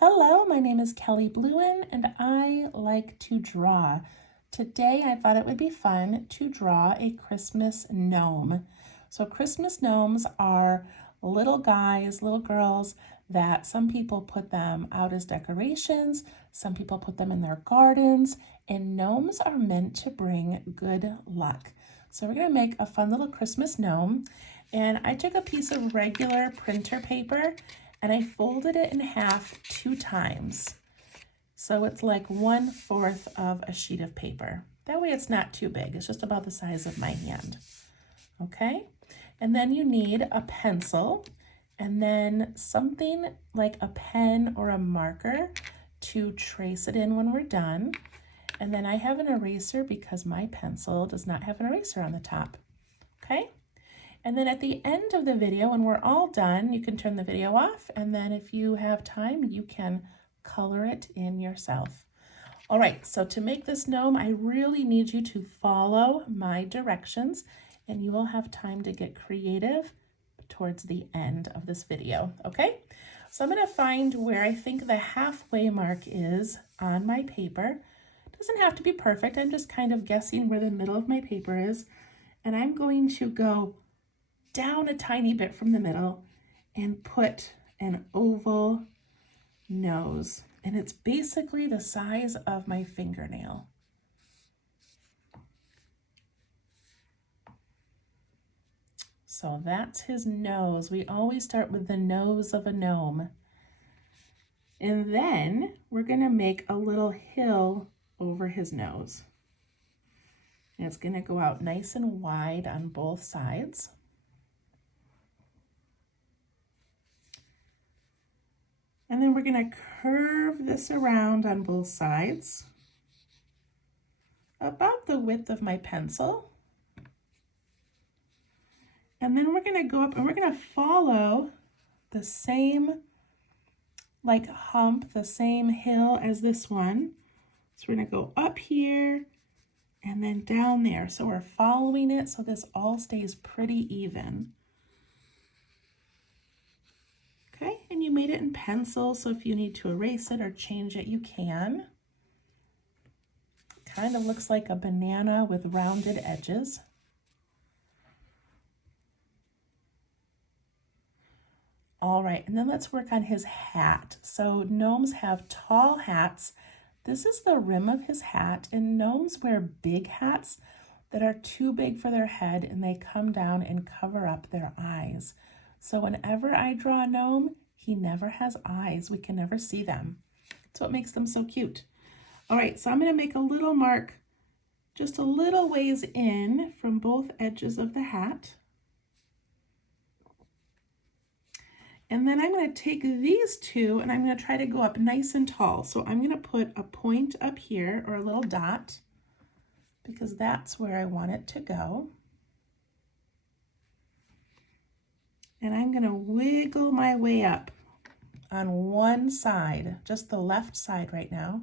Hello, my name is Kelly Bluen and I like to draw. Today I thought it would be fun to draw a Christmas gnome. So Christmas gnomes are little guys, little girls that some people put them out as decorations, some people put them in their gardens, and gnomes are meant to bring good luck. So we're gonna make a fun little Christmas gnome. And I took a piece of regular printer paper and I folded it in half 2 times. So it's like 1/4 of a sheet of paper. That way it's not too big. It's just about the size of my hand. Okay? And then you need a pencil and then something like a pen or a marker to trace it in when we're done. And then I have an eraser because my pencil does not have an eraser on the top. Okay? And then at the end of the video, when we're all done, you can turn the video off. And then if you have time, you can color it in yourself. All right, so to make this gnome, I really need you to follow my directions and you will have time to get creative towards the end of this video, okay? So I'm gonna find where I think the halfway mark is on my paper. It doesn't have to be perfect. I'm just kind of guessing where the middle of my paper is. And I'm going to go down a tiny bit from the middle and put an oval nose. And it's basically the size of my fingernail. So that's his nose. We always start with the nose of a gnome. And then we're gonna make a little hill over his nose. And it's gonna go out nice and wide on both sides. And then we're gonna curve this around on both sides, about the width of my pencil. And then we're gonna go up and we're gonna follow the same like hump, the same hill as this one. So we're gonna go up here and then down there. So we're following it so this all stays pretty even. Okay, and you made it in pencil, so if you need to erase it or change it, you can. Kind of looks like a banana with rounded edges. All right, and then let's work on his hat. So gnomes have tall hats. This is the rim of his hat, and gnomes wear big hats that are too big for their head and they come down and cover up their eyes. So whenever I draw a gnome, he never has eyes. We can never see them. That's what makes them so cute. All right, so I'm gonna make a little mark just a little ways in from both edges of the hat. And then I'm gonna take these two and I'm gonna try to go up nice and tall. So I'm gonna put a point up here or a little dot because that's where I want it to go. And I'm gonna wiggle my way up on one side, just the left side right now.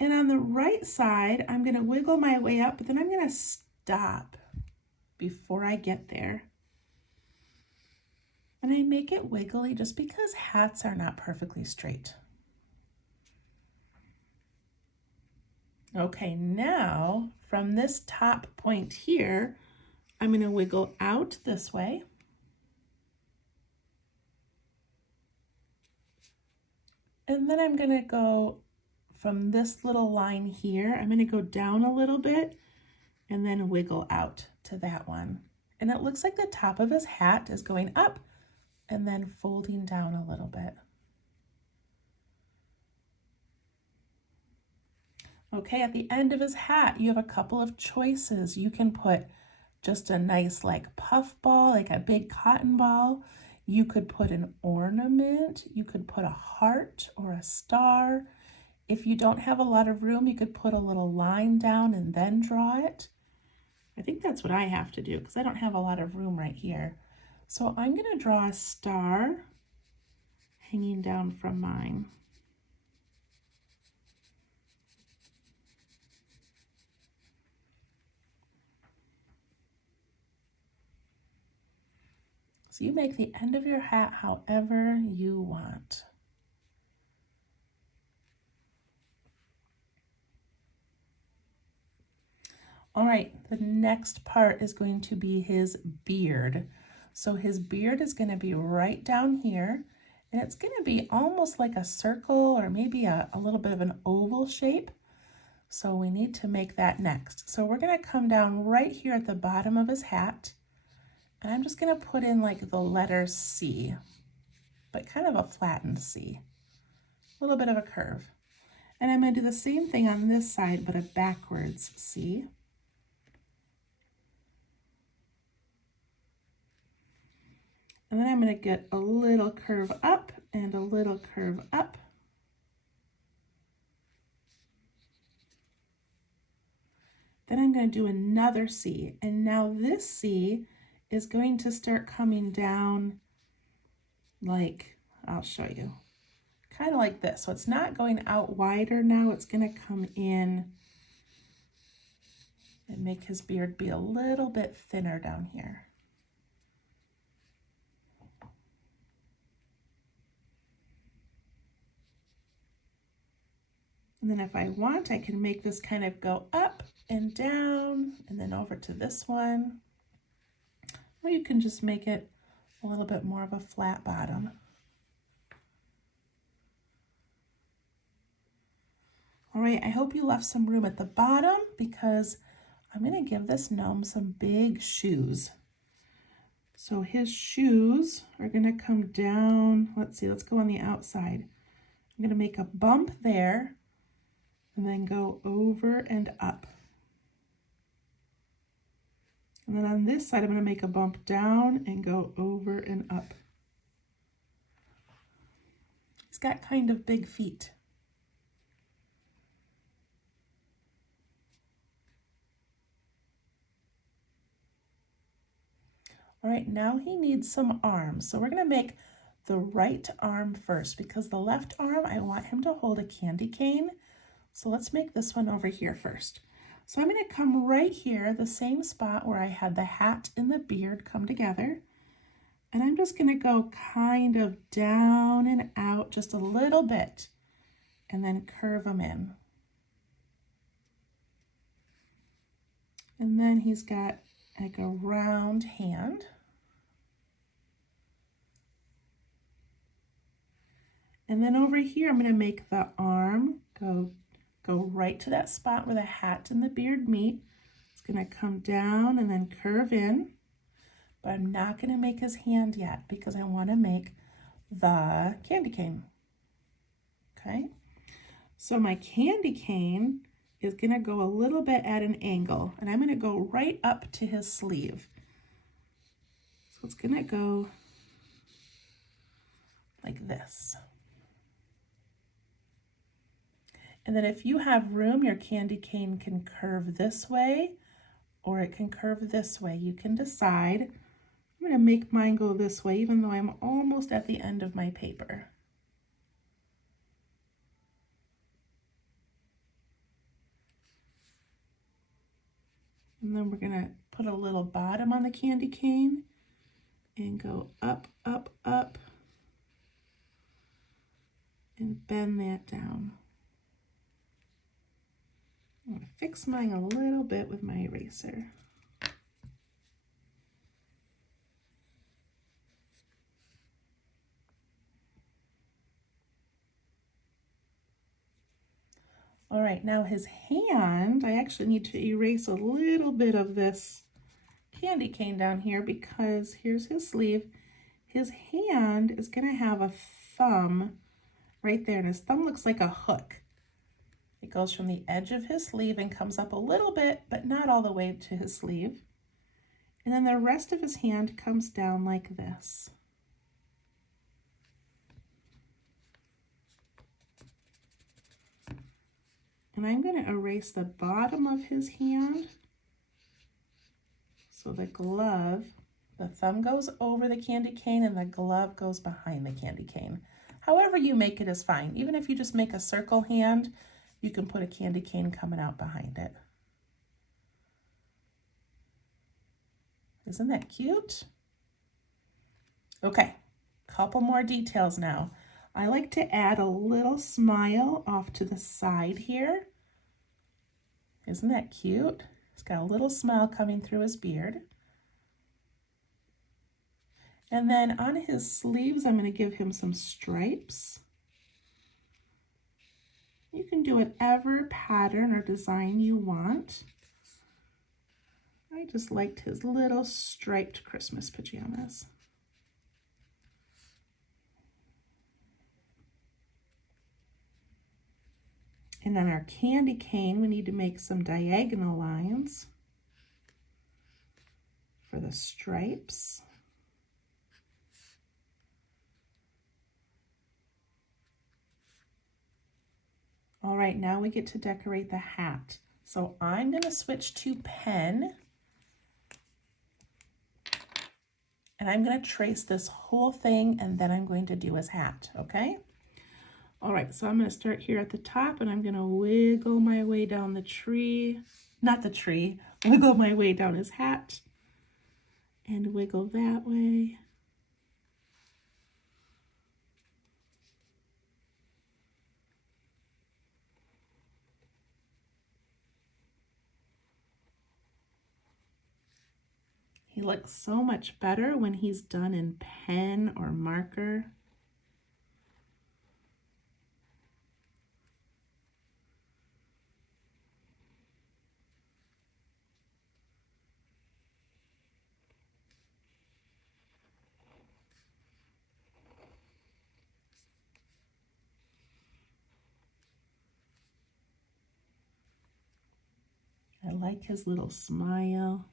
And on the right side, I'm gonna wiggle my way up, but then I'm gonna stop before I get there. And I make it wiggly just because hats are not perfectly straight. Okay, now from this top point here, I'm going to wiggle out this way. And then I'm going to go from this little line here, I'm going to go down a little bit and then wiggle out to that one. And it looks like the top of his hat is going up and then folding down a little bit. Okay, at the end of his hat, you have a couple of choices. You can put just a nice like puff ball, like a big cotton ball. You could put an ornament. You could put a heart or a star. If you don't have a lot of room, you could put a little line down and then draw it. I think that's what I have to do because I don't have a lot of room right here. So I'm gonna draw a star hanging down from mine. So you make the end of your hat however you want. All right, the next part is going to be his beard. So his beard is going to be right down here, and it's going to be almost like a circle or maybe a little bit of an oval shape. So we need to make that next. So we're going to come down right here at the bottom of his hat, and I'm just going to put in like the letter C, but kind of a flattened C, a little bit of a curve. And I'm going to do the same thing on this side, but a backwards C. And then I'm going to get a little curve up and a little curve up. Then I'm going to do another C. And now this C is going to start coming down like, I'll show you, kind of like this. So it's not going out wider now. It's going to come in and make his beard be a little bit thinner down here. And then if I want, I can make this kind of go up and down and then over to this one. Or you can just make it a little bit more of a flat bottom. All right, I hope you left some room at the bottom because I'm going to give this gnome some big shoes. So his shoes are going to come down. Let's see, let's go on the outside. I'm going to make a bump there and then go over and up. And then on this side, I'm going to make a bump down and go over and up. He's got kind of big feet. All right, now he needs some arms. So we're going to make the right arm first because the left arm, I want him to hold a candy cane. So let's make this one over here first. So I'm going to come right here, the same spot where I had the hat and the beard come together. And I'm just going to go kind of down and out just a little bit and then curve them in. And then he's got like a round hand. And then over here, I'm going to make the arm go right to that spot where the hat and the beard meet. It's going to come down and then curve in. But I'm not going to make his hand yet because I want to make the candy cane. Okay, so my candy cane is going to go a little bit at an angle, and I'm going to go right up to his sleeve. So it's going to go like this. And then if you have room, your candy cane can curve this way or it can curve this way. You can decide. I'm going to make mine go this way even though I'm almost at the end of my paper. And then we're going to put a little bottom on the candy cane and go up, up, up, and bend that down. I'm going to fix mine a little bit with my eraser. All right, now his hand, I actually need to erase a little bit of this candy cane down here because here's his sleeve. His hand is going to have a thumb right there, and his thumb looks like a hook. It goes from the edge of his sleeve and comes up a little bit, but not all the way to his sleeve. And then the rest of his hand comes down like this. And I'm going to erase the bottom of his hand. So the glove, the thumb goes over the candy cane and the glove goes behind the candy cane. However you make it is fine. Even if you just make a circle hand, you can put a candy cane coming out behind it. Isn't that cute? Okay, couple more details now. I like to add a little smile off to the side here. Isn't that cute? He's got a little smile coming through his beard. And then on his sleeves, I'm going to give him some stripes. You can do whatever pattern or design you want. I just liked his little striped Christmas pajamas. And then our candy cane, we need to make some diagonal lines for the stripes. All right, now we get to decorate the hat. So I'm going to switch to pen. And I'm going to trace this whole thing, and then I'm going to do his hat, okay? All right, so I'm going to start here at the top, and I'm going to wiggle my way down the tree. Not the tree. Wiggle my way down his hat. And wiggle that way. He looks so much better when he's done in pen or marker. I like his little smile.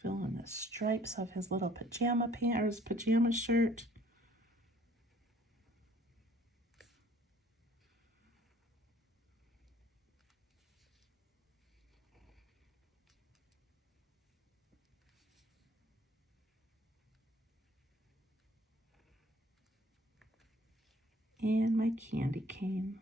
Fill in the stripes of his little pajama pant or his pajama shirt. And my candy cane.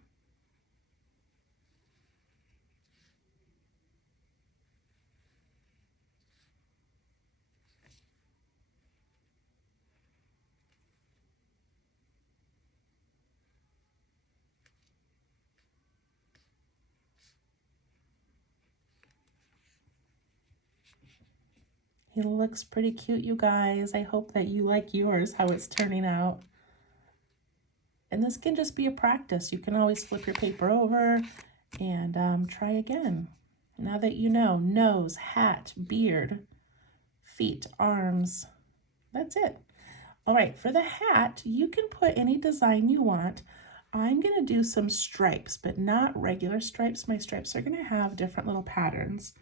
He looks pretty cute, you guys. I hope that you like yours, how it's turning out. And this can just be a practice. You can always flip your paper over and try again. Now that you know, nose, hat, beard, feet, arms, that's it. All right, for the hat, you can put any design you want. I'm gonna do some stripes, but not regular stripes. My stripes are gonna have different little patterns.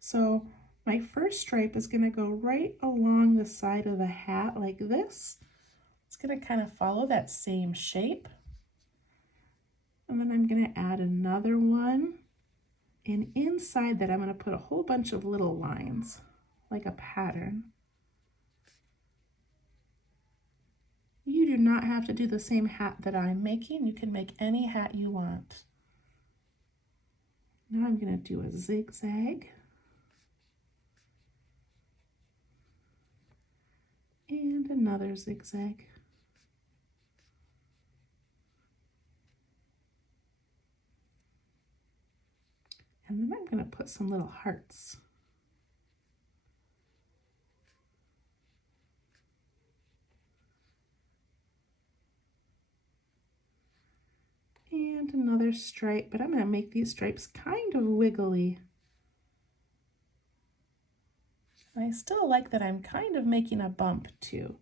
So my first stripe is gonna go right along the side of the hat like this. It's gonna kind of follow that same shape. And then I'm gonna add another one. And inside that, I'm gonna put a whole bunch of little lines, like a pattern. You do not have to do the same hat that I'm making. You can make any hat you want. Now I'm gonna do a zigzag. And another zigzag. And then I'm going to put some little hearts. And another stripe, but I'm going to make these stripes kind of wiggly. And I still like that I'm kind of making a bump too.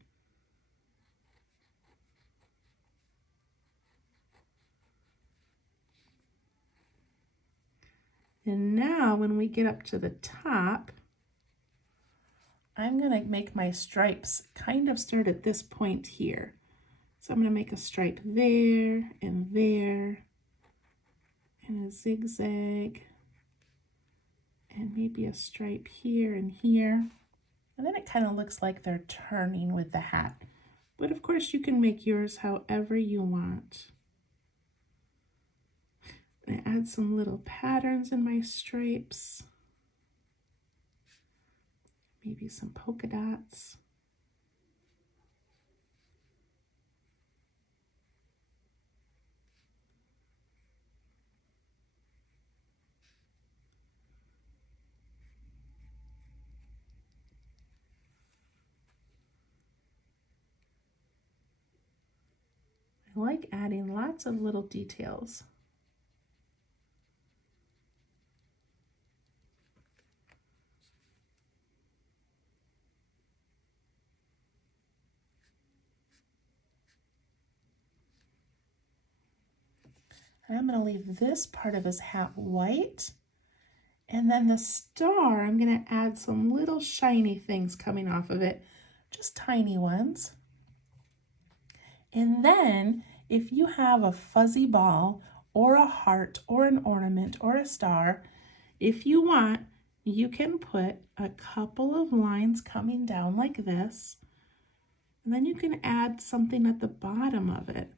And now when we get up to the top, I'm going to make my stripes kind of start at this point here. So I'm going to make a stripe there, and a zigzag. And maybe a stripe here and here. And then it kind of looks like they're turning with the hat. But of course you can make yours however you want. I add some little patterns in my stripes. Maybe some polka dots. I like adding lots of little details. And I'm going to leave this part of his hat white. And then the star, I'm going to add some little shiny things coming off of it, just tiny ones. And then if you have a fuzzy ball or a heart or an ornament or a star, if you want, you can put a couple of lines coming down like this. And then you can add something at the bottom of it.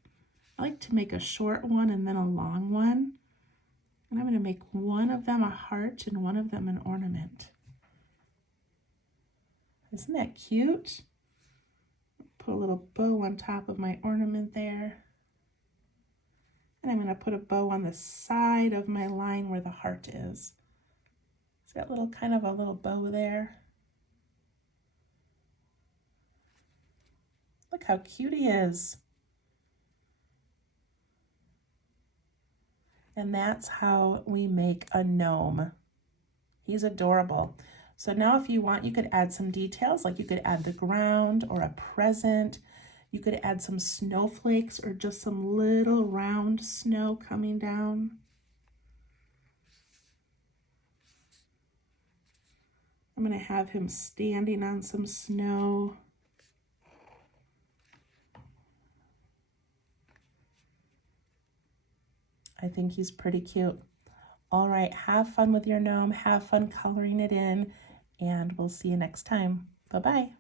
I like to make a short one and then a long one. And I'm going to make one of them a heart and one of them an ornament. Isn't that cute? Put a little bow on top of my ornament there. And I'm going to put a bow on the side of my line where the heart is. See that little kind of a little bow there? Look how cute he is. And that's how we make a gnome. He's adorable. So now if you want, you could add some details, like you could add the ground or a present. You could add some snowflakes or just some little round snow coming down. I'm going to have him standing on some snow. I think he's pretty cute. All right, have fun with your gnome, have fun coloring it in, and we'll see you next time. Bye-bye.